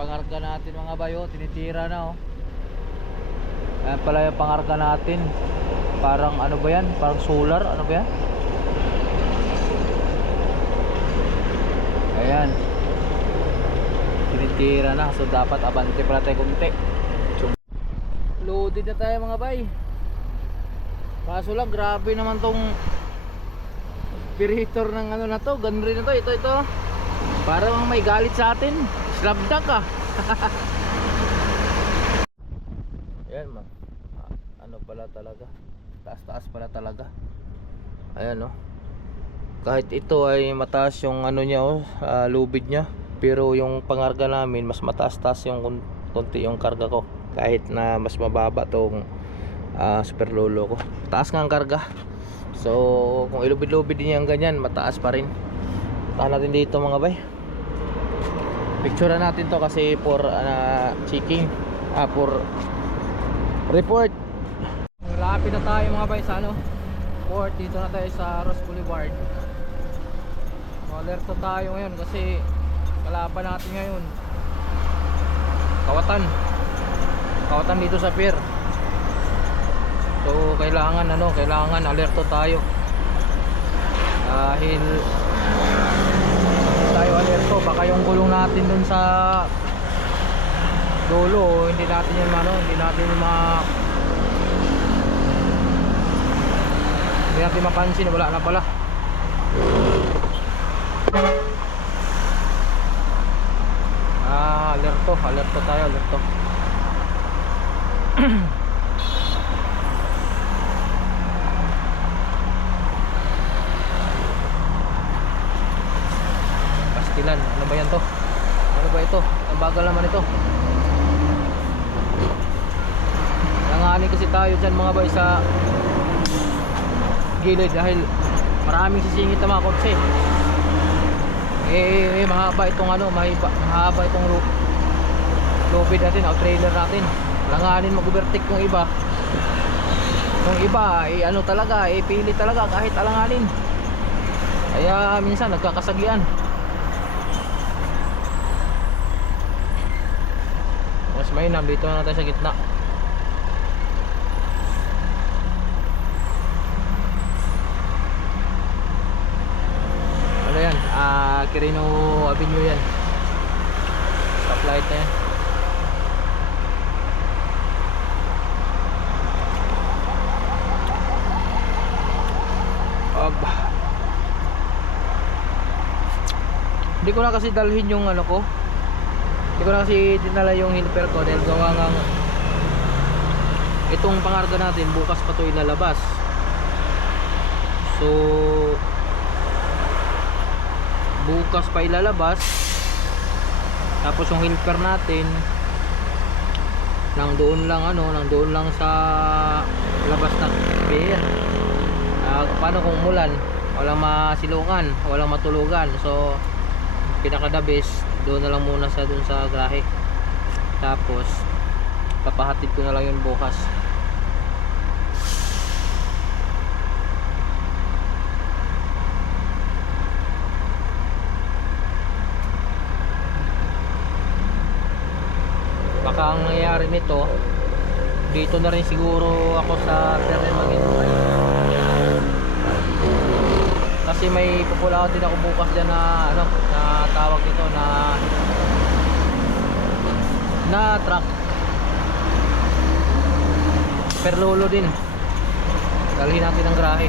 pangarga natin mga bayo, tinitira na oh. Ayan pala yung pangarga natin. Parang ano ba yan? Parang solar, ano ba yan? Ayan. Tinitira na, so dapat abante pala tayo kunti. Loaded na tayo mga bay. Kaso lang, grabe naman tong operator ng ano na to, gunry na to, ito. Parang may galit sa atin. Slapdack ah. Ayan man. Ano pala talaga. Taas pala talaga. Ayan oh. Kahit ito ay mataas yung ano niya oh, lubid niya. Pero yung pangarga namin mas mataas-taas yung konti yung karga ko. Kahit na mas mababa tong super lolo ko. Taas nga ang karga. So kung ilubid-lubid din yung ganyan, mataas pa rin. Tahan natin dito mga bay. Picture natin to kasi for checking, for report. Malapit na tayo mga bay sa ano, port. Dito na tayo sa Ross Boulevard. Alerto tayo ngayon kasi kalaban natin ngayon kawatan dito sa pier. So kailangan alerto tayo dahil tayo alerto, baka yung gulong natin dun sa dulo hindi natin mapansin, wala na pala. Alerto tayo. Pastilan, ano ba yan to? Ano ba ito? Ang bagal naman ito. Nanganin kasi tayo dyan mga bay sa gilid dahil maraming sisingit na mga kotse. Mahaba itong mahaba itong lubid natin, trailer natin. Langanin mag-overtake yung iba. Yung iba talaga, pili talaga kahit alanganin. Kaya minsan nagkakasagian. Mas mainam dito na tayo sa gitna. Ano yan? Quirino Avenue yan. Stoplight na yan. Hindi ko na kasi dalhin yung ano ko. Hindi ko na kasi dinala yung helper ko dahil gawa ngang itong pangarga natin bukas pa ito ilalabas. So bukas pa ilalabas. Tapos yung helper natin nang doon lang sa labas ng pier. Paano kung umulan, walang masilungan, walang matulugan. So pinaka the best doon na lang muna dun sa grahe. Tapos papahatid ko na lang yun bukas. Baka ang nangyayari nito, dito na rin siguro ako sa terreno nito. Kasi may pupulaw din ako bukas dyan na na tawag nito na truck perlolo din. Dalhin natin ang grahe.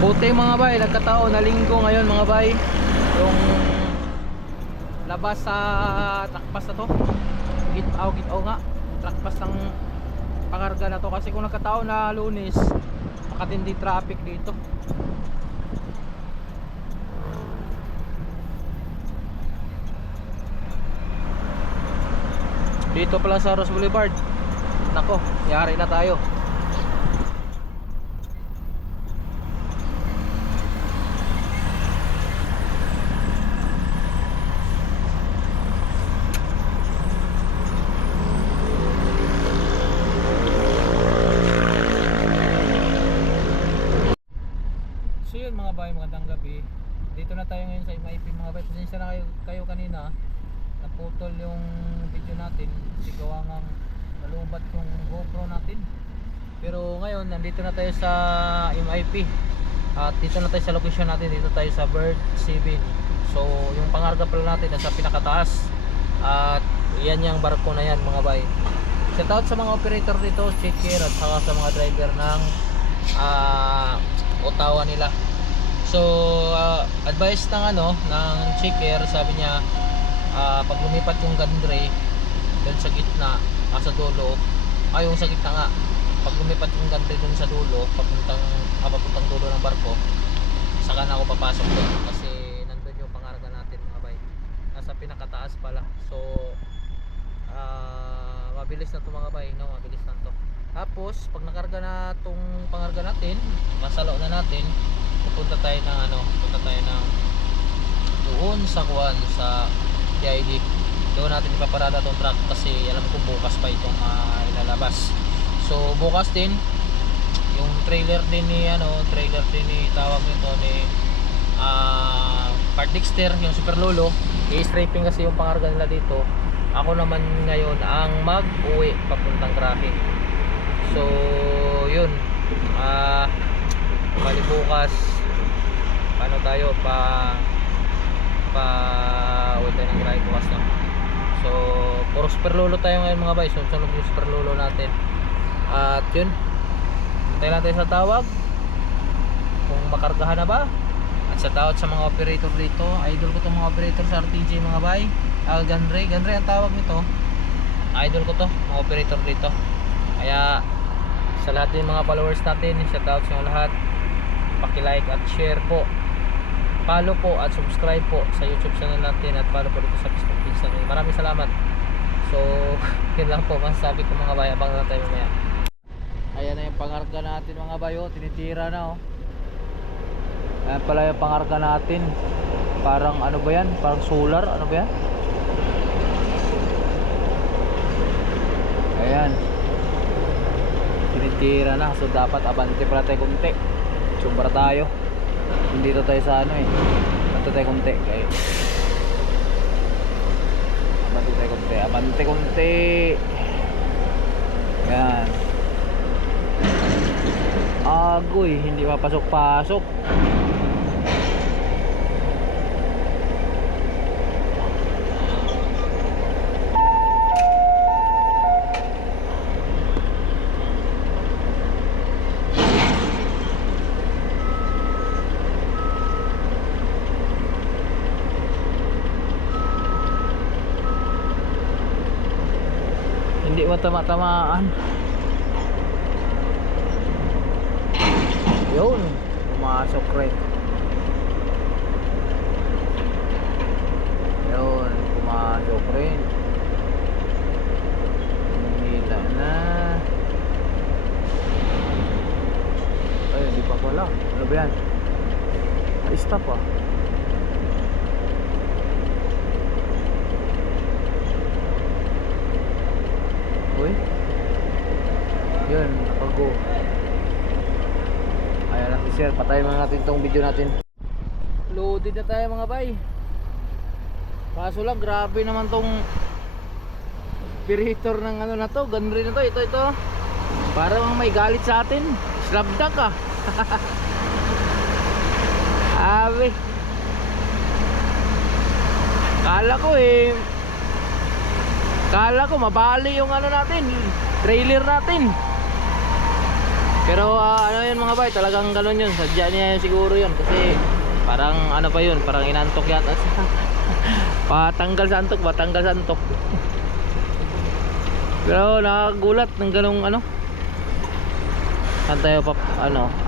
Buti mga bay, nagkataon na linggo ngayon mga bay. Yung labas sa truckpass na to, gitaw nga truckpass ng pangarga na to. Kasi kung nagkataon na Lunes, makatindi traffic dito. Dito pala sa Ross Boulevard. Nako, yari na tayo. bay, magandang gabi. Dito na tayo ngayon sa MIP mga bay. Pasensya na kayo kanina. Naputol yung video natin kasi gawa ngang nalubat yung GoPro natin. Pero ngayon nandito na tayo sa MIP. At dito na tayo sa location natin. Dito tayo sa Bird 7. So yung pangarga pala natin nasa pinakataas. At yan yung barko na yan mga bay. Shout out sa mga operator dito, checker at saka sa mga driver ng Ottawa nila. So advice ng ng checker, sabi niya pag lumipat yung gantry doon sa gitna, sa dulo, yung sa gitna nga, pag lumipat yung gantry doon sa dulo papuntang dulo ng barko, saka na ako papasok doon kasi nandun yung pangarga natin mga bay, nasa pinakataas pala. So mabilis na to mga bay, no? Mabilis na to. Tapos pag nakarga na tong pangarga natin, masalaw na natin, pupunta tayo ng pupunta tayo ng doon sa kuwan sa PID. Doon natin ipaparada tong truck kasi alam ko bukas pa itong ilalabas. So bukas din yung trailer din ni tawag nito ni Part Dexter, yung Super Lolo, i-striping kasi yung pangarga nila dito. Ako naman ngayon ang mag-uwi papuntang Kraken. So yun, bali bukas paano tayo uwi tayo ng Kraken bukas, no? So puro Super Lolo tayo ngayon mga bay. Sunod yung Super Lolo natin. At yun, hintayin lang tayo sa tawag kung makargahan na ba. At sa tawag sa mga operator dito, idol ko itong mga operator sa RTJ mga bay. Gantry ang tawag nito. Idol ko to, mga operator dito. Kaya sa lahat ng mga followers natin, shout out sa lahat. Paki-like at share po. Follow po at subscribe po sa YouTube channel natin at follow po dito sa Facebook page natin. Maraming salamat. So, yun lang po masasabi ko mga bay. Abang lang tayo mamaya. Ayan na yung pangarga natin mga bay. Tinitira na. Ayan pala yung pangarga natin. Parang ano ba yan? Parang solar. Ano ba yan? Ayan, tinitira na. So dapat abante pala tayo kunti. Sumbara tayo. Dito tayo sa abante tayo kunti. Okay. Abante kunti. Ayan. Agoy, hindi mapasok-pasok. Hindi matama-tamaan. Yun, pumasok rin. Yun, pumasok rin. Hila na. Ay, hindi pa pala. Ano ba yan? Stop ah. Uy, yun, nakago. Ayan natin sir, patayin na natin tong video natin. Loaded na tayo mga bay. Kaso lang, grabe naman tong operator ng na to, gantry na to. Ito parang may galit sa atin. Slapduck ah. Abe, kala ko mabali yung natin, trailer natin. Pero yun mga bay, talagang gano'n yun. Sadya niya yun siguro yun. Kasi parang pa yun, parang inantok yata. Patanggal sa antok. Pero nakagulat ng ganong saan tayo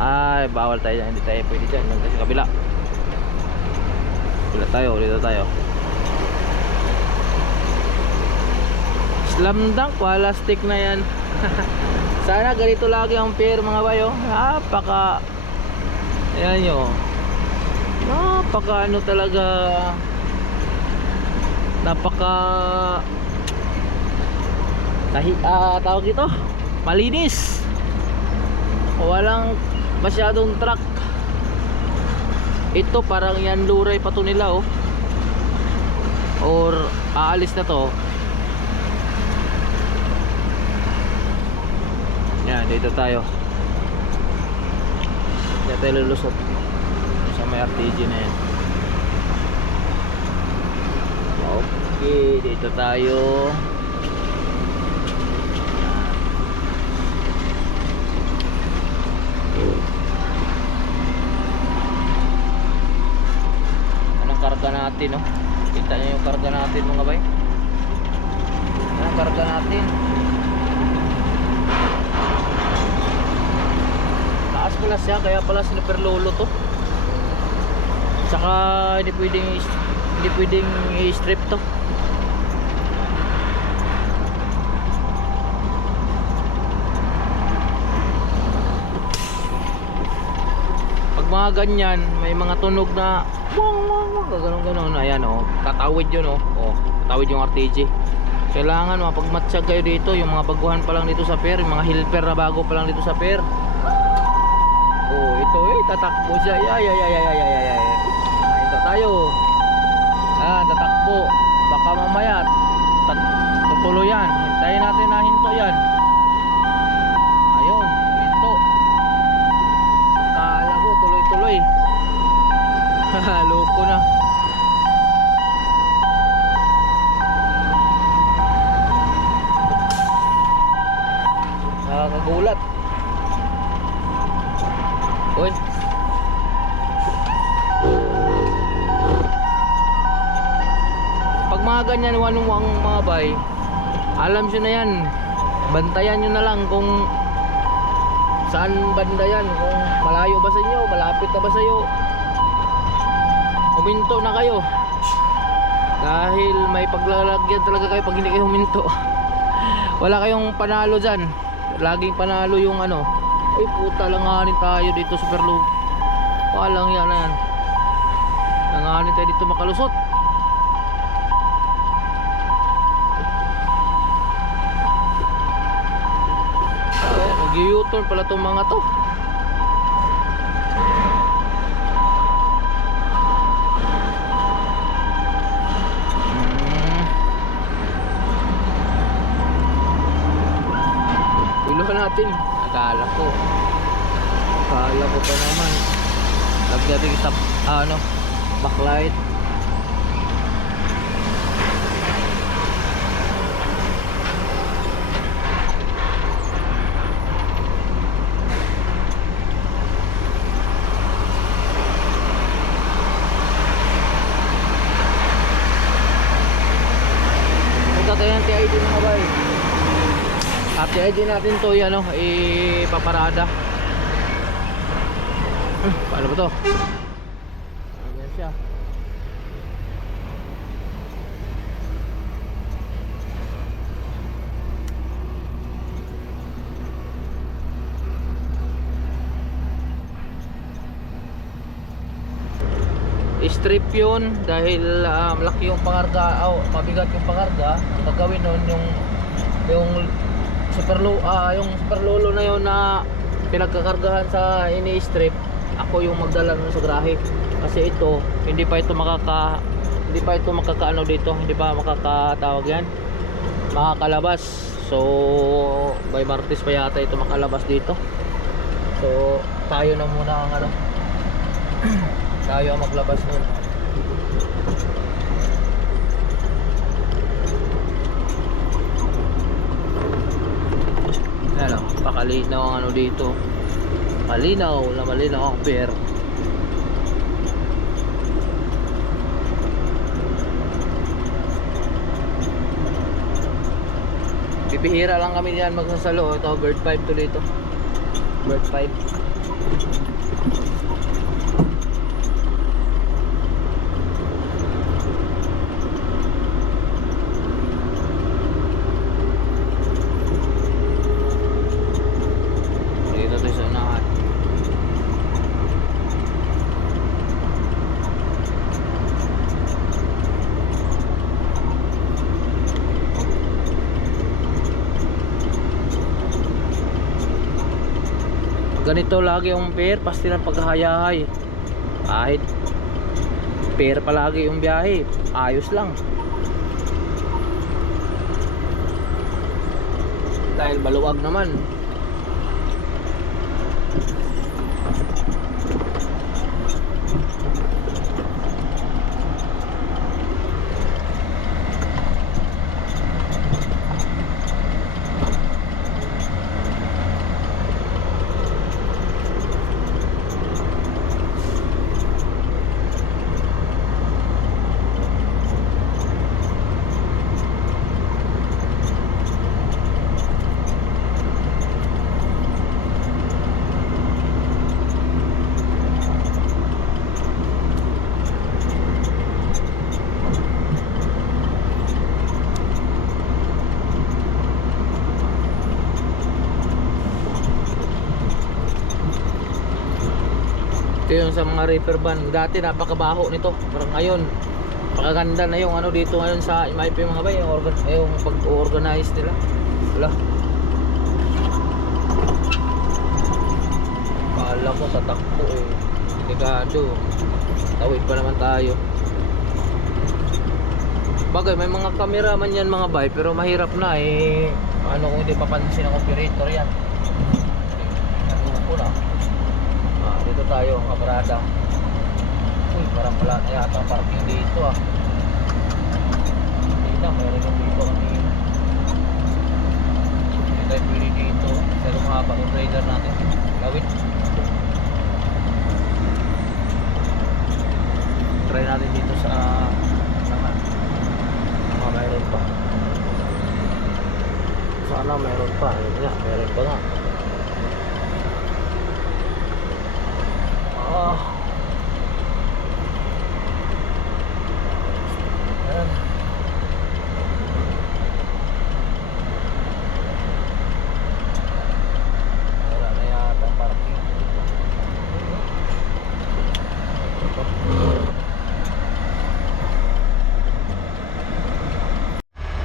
ay bawal tayo dyan, hindi tayo pwede dyan. Nandun sa kabila. Dito tayo. Slam dunk, wala stick na yan. Sana ganito lagi ang pair mga bayo. Ayan nyo, napaka talaga, tawag ito, malinis, walang masyadong truck. Ito parang yan luray pa to nila oh. Or aalis na to. Yan, dito tayo. Dito tayo lulusot sa may RTG na yan. Okay, dito tayo. Anong karga natin, no? Kita nyo yung karga natin, mga bay. Anong karga natin? Taas pala siya, kaya pala super lolo to. Tsaka hindi pwedeng i-strip to. Pag mga ganyan, may mga tunog na ganun. Ayan oh, tatawid yun oh. Oh, tatawid yung RTG. Kailangan mapagmatsyag kayo dito, yung mga baguhan pa lang dito sa pier, yung mga helper na bago pa lang dito sa pier. Oh, ito tatakbo siya. Ito tayo. Tatakbo. Baka mamaya tutuloy yan. Hintayin natin na hinto yan. Ayun, hinto. Kala ko tuloy-tuloy. Loko na. Nakakagulat. Uy. Pag mga ganyan wanuwang mga bay, alam nyo na yan. Bantayan nyo na lang kung saan banda yan. Kung malayo ba sa inyo, malapit na ba sa iyo. Huminto na kayo. Dahil may paglalagyan talaga kayo pag hindi kayo huminto. Wala kayong panalo dyan. Laging panalo yung ano. Ay puta, langanin tayo dito super low. Walang yan na yan. Langanin tayo dito makalusot. Mag-u-turn pala itong mga to. Piluhan natin. Akala ko pa naman lagyan sa backlight. Punta tayo ng TID mga bay. At TID natin to yan ipaparada. Paano ba to? Ayan siya. Strip yun dahil malaki yung pangarga, mabigat yung pangarga. Ang gagawin nun yung super lolo na yun na pinagkakargahan sa ini-strip. Ako yung magdala nun sa grahe kasi ito hindi pa ito makakaano dito, hindi pa makakatawag yan, makakalabas. So by Martes pa yata ito makalabas dito. So tayo na muna ang tayo ang maglabas nun. Ano, pakalinaw ang dito. Malinaw ang pier. Bibihira lang kami diyan magsasalo. Ito bird 5 to dito. Bird 5. Ganito lagi yung pier, pasti ng paghahayahay. Kahit repair palagi yung biyahe, ayos lang. Dahil maluwag naman. Ito yung sa mga reefer van. Dati napakabaho nito. Parang ngayon pakaganda na yung ano dito ngayon sa MIP mga bay, yung pag-organize nila. Wala. Kala ko tatakbo eh. Delikado. Tawid pa naman tayo. Bagay may mga cameraman yan mga bay, pero mahirap na eh. Ano kung hindi papansin ng operator yan. Ano ko na. Dito tayo, kamarada. Uy, parang wala na yata parking dito ah. Hindi na, mayroon yung dito kanina. Hindi tayo pwede dito. Pero mahaba yung trailer natin. Gawin. Try natin dito sa mayroon pa. Sana mayroon pa. Ayun nga, mayroon pa nga. Ayan. Wala na yata parking.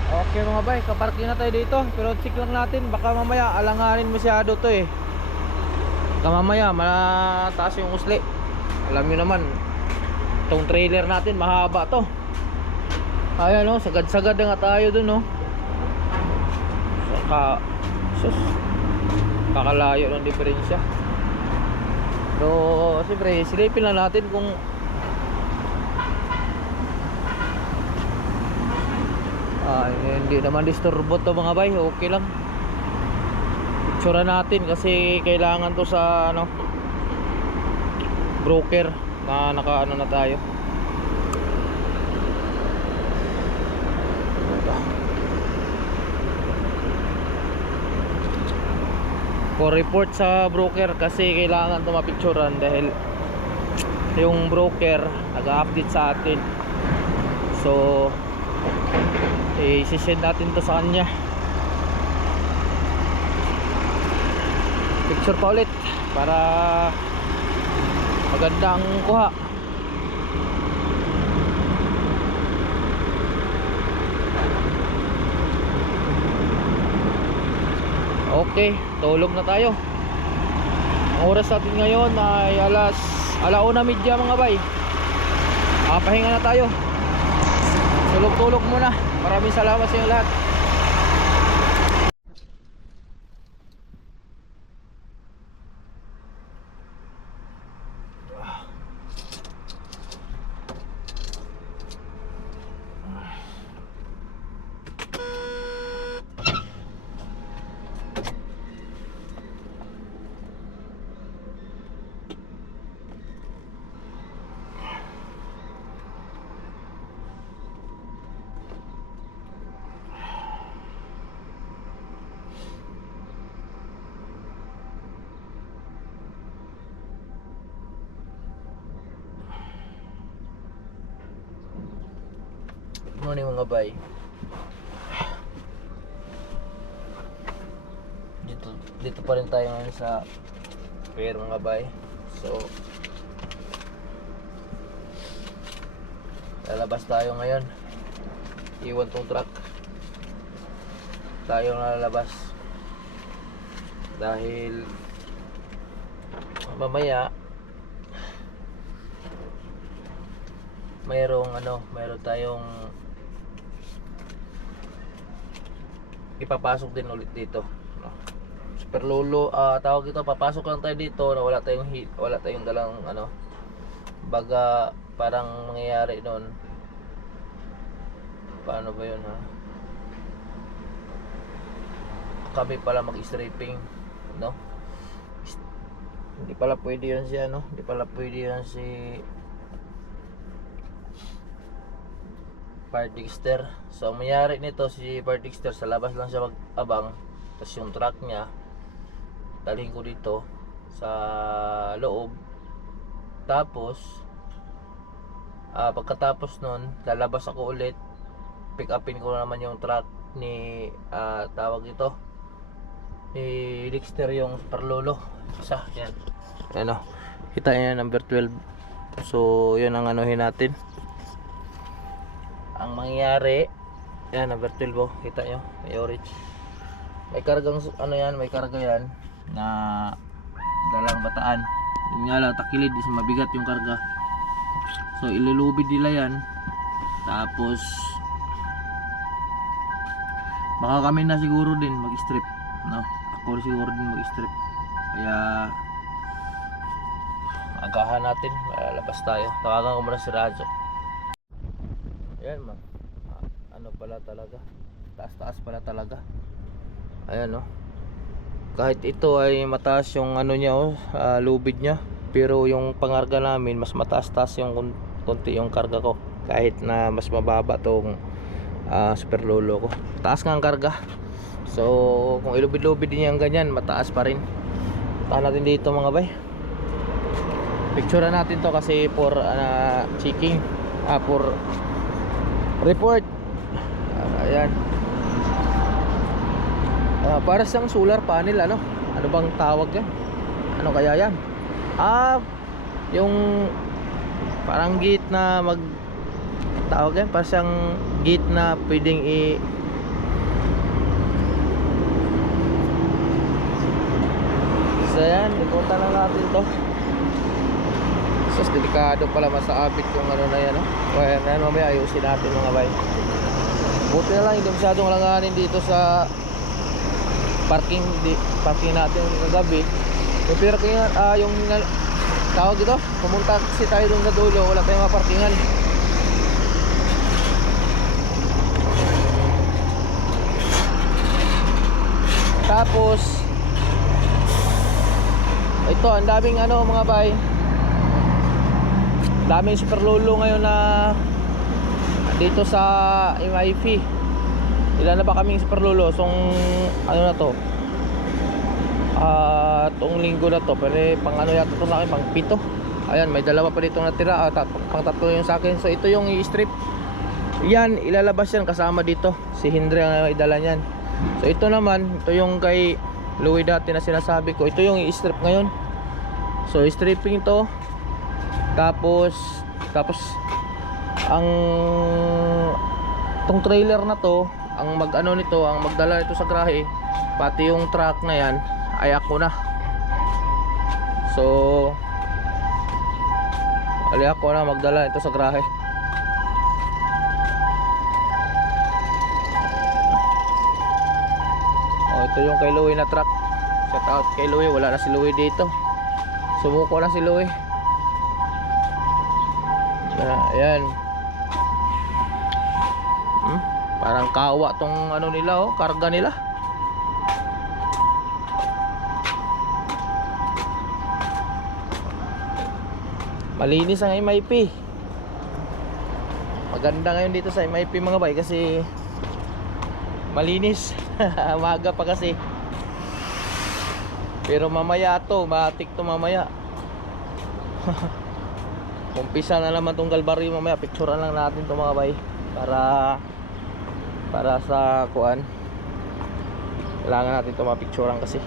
Okay mga bay, kaparking na tayo dito. Pero check lang natin, baka mamaya alanganin masyado to eh. Mamaya mataas yung usli. Alam nyo naman itong trailer natin mahaba to. Ayan o, sagad-sagad na nga tayo dun o. Kakalayo ng diferensya. So siyempre silipin lang natin kung hindi naman disturbo to mga bay. Okay lang. Picture natin kasi kailangan to sa ano broker na nakaano na tayo. For report sa broker kasi kailangan to mapicturean dahil yung broker nag-update sa atin. So i-send natin to sa kanya. Picture pa ulit para magandang kuha. Okay, tulog na tayo. Ang oras natin ngayon ay alauna-media mga bay. Pahinga na tayo. Tulog-tulog muna. Maraming salamat sa inyo lahat. Morning mga bay. Dito pa rin tayo ngayon sa pier mga bay. So lalabas tayo ngayon. Iwan tong truck. Tayo lalabas dahil mamaya mayroon tayong ipapasok din ulit dito, no? Super lolo, tawag ito, papasok lang tayo dito na wala tayong dalang baga parang mangyayari noon. Paano ba yun, ha? Kami pala mag-stripping, no? Hindi pala pwede yun si hindi pala pwede yun si Pardixter. So ang mayari nito, si Pardixter sa labas lang siya mag-abang, tapos yung truck niya dalhin ko dito sa loob. Tapos pagkatapos nun, lalabas ako ulit, pick upin ko naman yung truck ni tawag ito ni Dexter, yung super lolo isa, yan. Kita niya number 12. So yun ang anuhin natin. Ang mangyayari yan, number 12, kita nyo, may orange, may kargang may karga yan na dalang bataan. Yun nga lang, takilid, is mabigat yung karga. So ilulubid nila yan, tapos baka kami na siguro din mag-strip, no? Ako siguro din mag-strip, kaya agahan natin, labas tayo. Tawagan ko muna si Radyo. Ayan, pala talaga, taas pala talaga. Ayan, kahit ito ay mataas yung niya, lubid niya, pero yung pangarga namin mas mataas yung konti yung karga ko, kahit na mas mababa tong super lolo ko. Taas nga ang karga. So kung ilubid-lubid din yung ganyan, mataas pa rin. Tahan natin dito mga bay, picture natin to kasi for checking, for report. Ayan, para siyang solar panel, ano bang tawag yan? Ano kaya yan? Yung parang gate na tawag yan, para siyang gate na pwedeng so yan, ipunta lang natin to. Sus, delikado pala masaabit yung na yan, Well, yan, mamaya ayusin natin mga bay. Buti na lang hindi masyadong langanin dito sa parking natin kagabi. Pero kaya yung tawag ito, pumunta kasi tayo dun sa dulo, wala tayong maparkingan. Tapos ito, ang daming mga bay, daming super lolo ngayon na dito sa MIP. Ilan na ba kaming super lolo? Na to, itong linggo na to, pero pang yata to sa akin, pang 7. Ayan, may dalawa pa dito natira, pang 3 yung sa akin. So ito yung i-strip yan, ilalabas yan kasama dito, si Hindre ang idala nyan. So ito naman, ito yung kay Louie dati na sinasabi ko, ito yung i-strip ngayon. So i-stripping ito, tapos tong trailer na to, ang ang magdala nito sa garahe, pati yung truck na yan ay ako na. So ako na magdala ito sa garahe. Ito yung kay Louie na truck. Shout out kay Louie, wala na si Louie dito, sumuko na si Louie. Ayan, parang kawa tong nila, karga nila. Malinis ang MIP. Maganda ngayon dito sa MIP mga bay kasi malinis. Maga pa kasi, pero mamaya to, matik to mamaya. Umpisa na naman tong galbaryo mamaya. Picturean lang natin to mga bay, para sa kuan, kailangan natin to mapicturean kasi